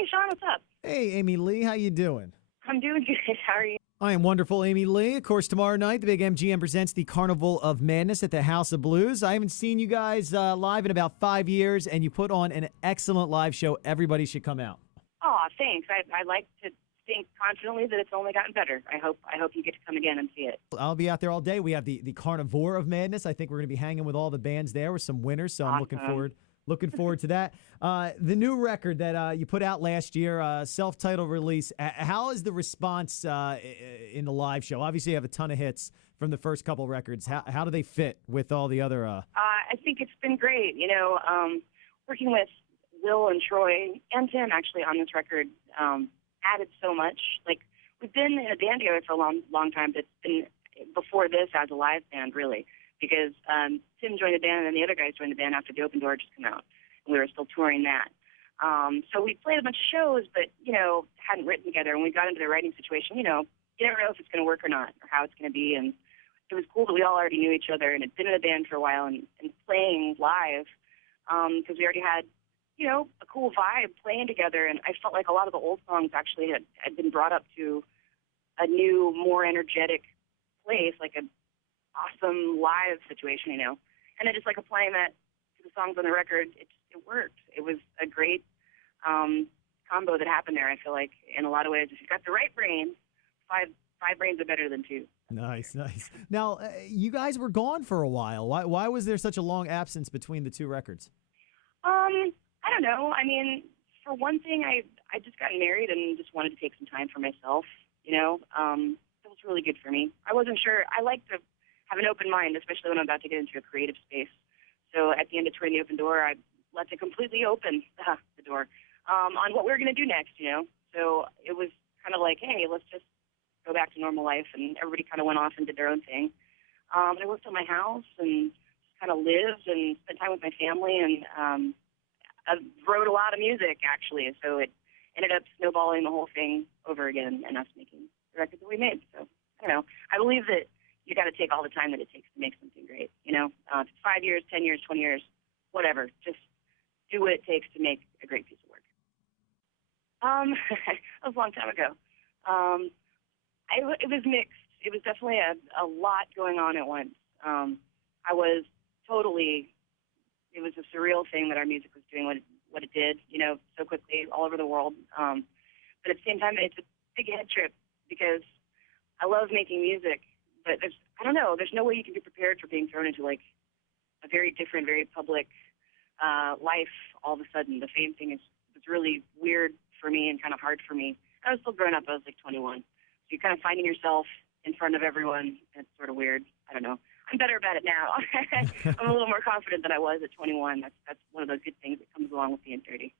Hey, Sean, what's up? Hey, Amy Lee, how you doing? I'm doing good. How are you? I am wonderful, Amy Lee. Of course, tomorrow night, the Big MGM presents the Carnival of Madness at the House of Blues. I haven't seen you guys live in about 5 years, and you put on an excellent live show. Everybody should come out. Oh, thanks. I like to think confidently that it's only gotten better. I hope you get to come again and see it. I'll be out there all day. We have the Carnival of Madness. I think we're going to be hanging with all the bands there with some winners, so I'm Awesome. looking forward to that. The new record that you put out last year, self-titled release, how is the response in the live show? Obviously, you have a ton of hits from the first couple records. How do they fit with all the other? I think it's been great. Working with Will and Troy and Tim actually on this record added so much. Like, we've been in a band together for a long time, but it's been before this as a live band, really, because Tim joined the band and then the other guys joined the band after the Open Door just came out. And we were still touring that. So we played a bunch of shows, but, hadn't written together. And we got into the writing situation, you never know if it's going to work or not or how it's going to be. And it was cool that we all already knew each other and had been in a band for a while and playing live because we already had, a cool vibe playing together. And I felt like a lot of the old songs actually had been brought up to a new, more energetic place, like an awesome live situation, And then just like applying that to the songs on the record, it worked. It was a great combo that happened there, I feel like, in a lot of ways. If you've got the right brain, five brains are better than two. Nice. Now, you guys were gone for a while. Why was there such a long absence between the two records? I don't know. I mean, for one thing, I just got married and just wanted to take some time for myself, It was really good for me. I wasn't sure. I like to have an open mind, especially when I'm about to get into a creative space. So at the end of touring the Open Door, I left it completely open, the door, on what we were going to do next, So it was kind of like, hey, let's just go back to normal life. And everybody kind of went off and did their own thing. I worked on my house and just kind of lived and spent time with my family. And I wrote a lot of music, actually. So it ended up snowballing the whole thing over again and us making the record that we made. So I don't know. I believe that you got to take all the time that it takes to make something great. If it's 5 years, 10 years, 20 years, whatever. Just do what it takes to make a great piece of work. That was a long time ago. It was mixed. It was definitely a lot going on at once. It was a surreal thing that our music was doing what it did, so quickly all over the world. But at the same time, it's a big head trip because I love making music, but there's no way you can be prepared for being thrown into like a very different, very public life all of a sudden. The fame thing was really weird for me and kind of hard for me. I was still growing up. I was like 21. So you're kind of finding yourself in front of everyone. It's sort of weird. I don't know. I'm better about it now. I'm a little more confident than I was at 21. That's one of those good things that comes along with being 30.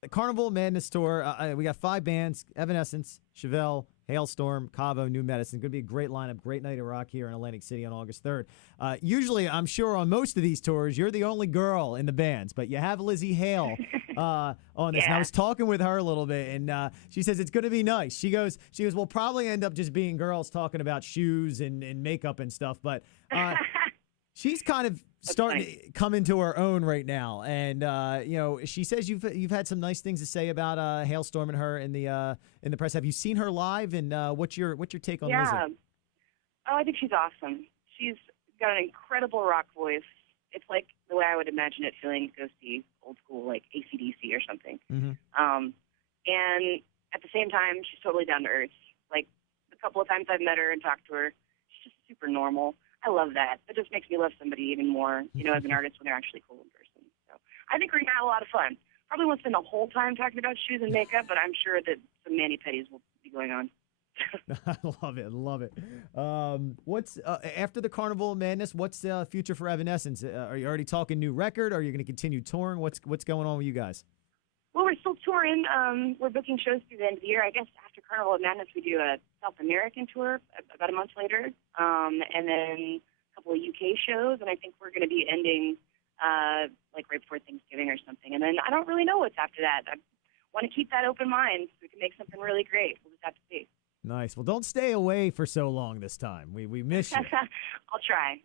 The Carnival of Madness tour, we got 5 bands: Evanescence, Chevelle, Halestorm, Cavo, New Medicine. Going to be a great lineup, great night of rock here in Atlantic City on August 3rd. Usually, I'm sure on most of these tours, you're the only girl in the bands, but you have Lzzy Hale on this. Yeah. And I was talking with her a little bit, and she says it's going to be nice. She goes, we'll probably end up just being girls talking about shoes and makeup and stuff, but she's kind of starting to come into her own right now, and she says you've had some nice things to say about Halestorm and her in the press. Have you seen her live, and what's your take on Lzzy? Yeah. Oh, I think she's awesome. She's got an incredible rock voice. It's like the way I would imagine it feeling to go see old school like AC/DC or something. Mm-hmm. And at the same time, she's totally down to earth. Like the couple of times I've met her and talked to her, she's just super normal. I love that. It just makes me love somebody even more, as an artist when they're actually cool in person. So I think we're going to have a lot of fun. Probably won't spend the whole time talking about shoes and makeup, but I'm sure that some mani-pedis will be going on. I love it. What's after the Carnival of Madness? What's the future for Evanescence? Are you already talking new record? Are you going to continue touring? What's going on with you guys? Well, we're still touring. We're booking shows through the end of the year. I guess after Carnival of Madness, we do a South American tour about a month later, and then a couple of UK shows. And I think we're going to be ending like right before Thanksgiving or something. And then I don't really know what's after that. I want to keep that open mind so we can make something really great. We'll just have to see. Nice. Well, don't stay away for so long this time. We miss you. I'll try.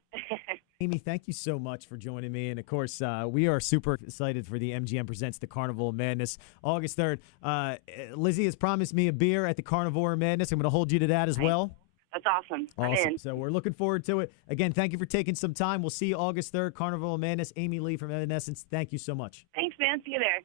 Amy, thank you so much for joining me. And, of course, we are super excited for the MGM Presents the Carnival of Madness, August 3rd. Lzzy has promised me a beer at the Carnival of Madness. I'm going to hold you to that as well. That's awesome. I'm in. So we're looking forward to it. Again, thank you for taking some time. We'll see you August 3rd, Carnival of Madness. Amy Lee from Evanescence, thank you so much. Thanks, man. See you there.